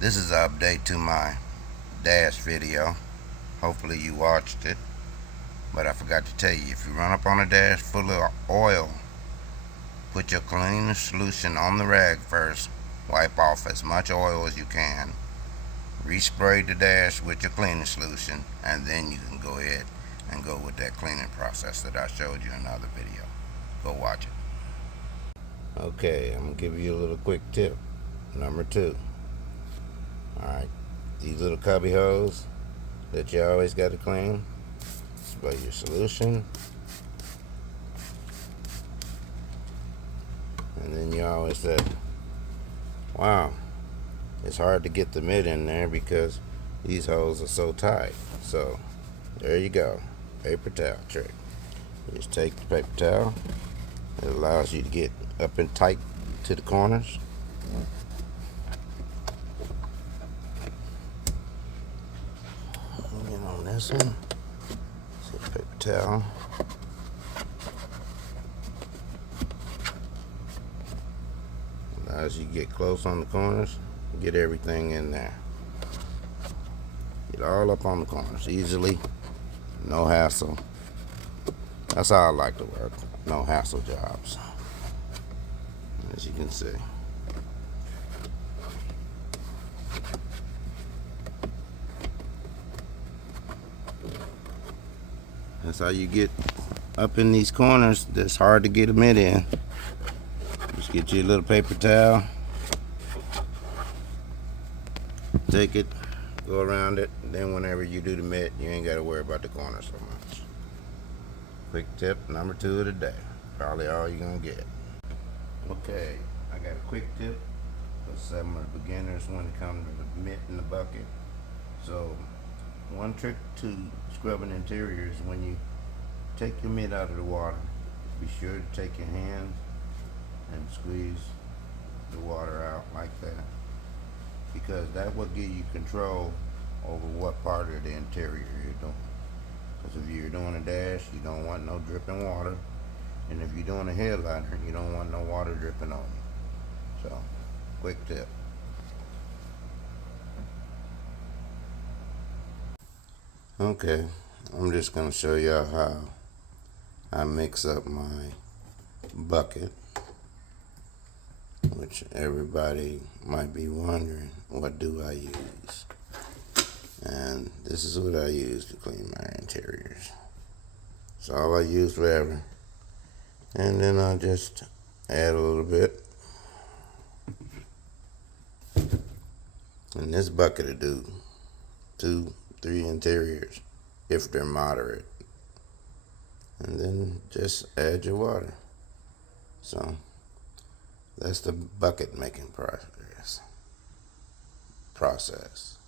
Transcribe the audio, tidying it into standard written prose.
This is an update to my dash video. Hopefully you watched it. But I forgot to tell you, if you run up on a dash full of oil, put your cleaner solution on the rag first. Wipe off as much oil as you can. Respray the dash with your cleaning solution, and then you can go ahead and go with that cleaning process that I showed you in another video. Go watch it. Okay, I'm gonna give you a little quick tip. Number 2. Alright, these little cubby holes that you always got to clean, spray your solution, and then you always say, wow, it's hard to get the mitt in there because these holes are so tight. So there you go, paper towel trick. You just take the paper towel. It allows you to get up and tight to the corners. Get on this one. See, paper towel. Allows you to get close on the corners. Get everything in there. Get all up on the corners easily. No hassle. That's how I like to work. No hassle jobs. As you can see. That's how you get up in these corners that's hard to get a mitt in. Just get you a little paper towel. Take it, go around it, then whenever you do the mitt, you ain't got to worry about the corner so much. Quick tip number 2 of the day. Probably all you're going to get. Okay, I got a quick tip for some of the beginners when it comes to the mitt and the bucket. So, one trick to scrubbing interiors, when you take your mitt out of the water, be sure to take your hands and squeeze the water out like that, because that will give you control over what part of the interior you're doing. Because if you're doing a dash, you don't want no dripping water, and if you're doing a headliner, you don't want no water dripping on you. So, quick tip. Okay, I'm just going to show y'all how I mix up my bucket, which everybody might be wondering, what do I use? And this is what I use to clean my interiors. It's all I use forever. And then I'll just add a little bit. And this bucket will do 2-3 interiors if they're moderate. And then just add your water. So that's the bucket making process.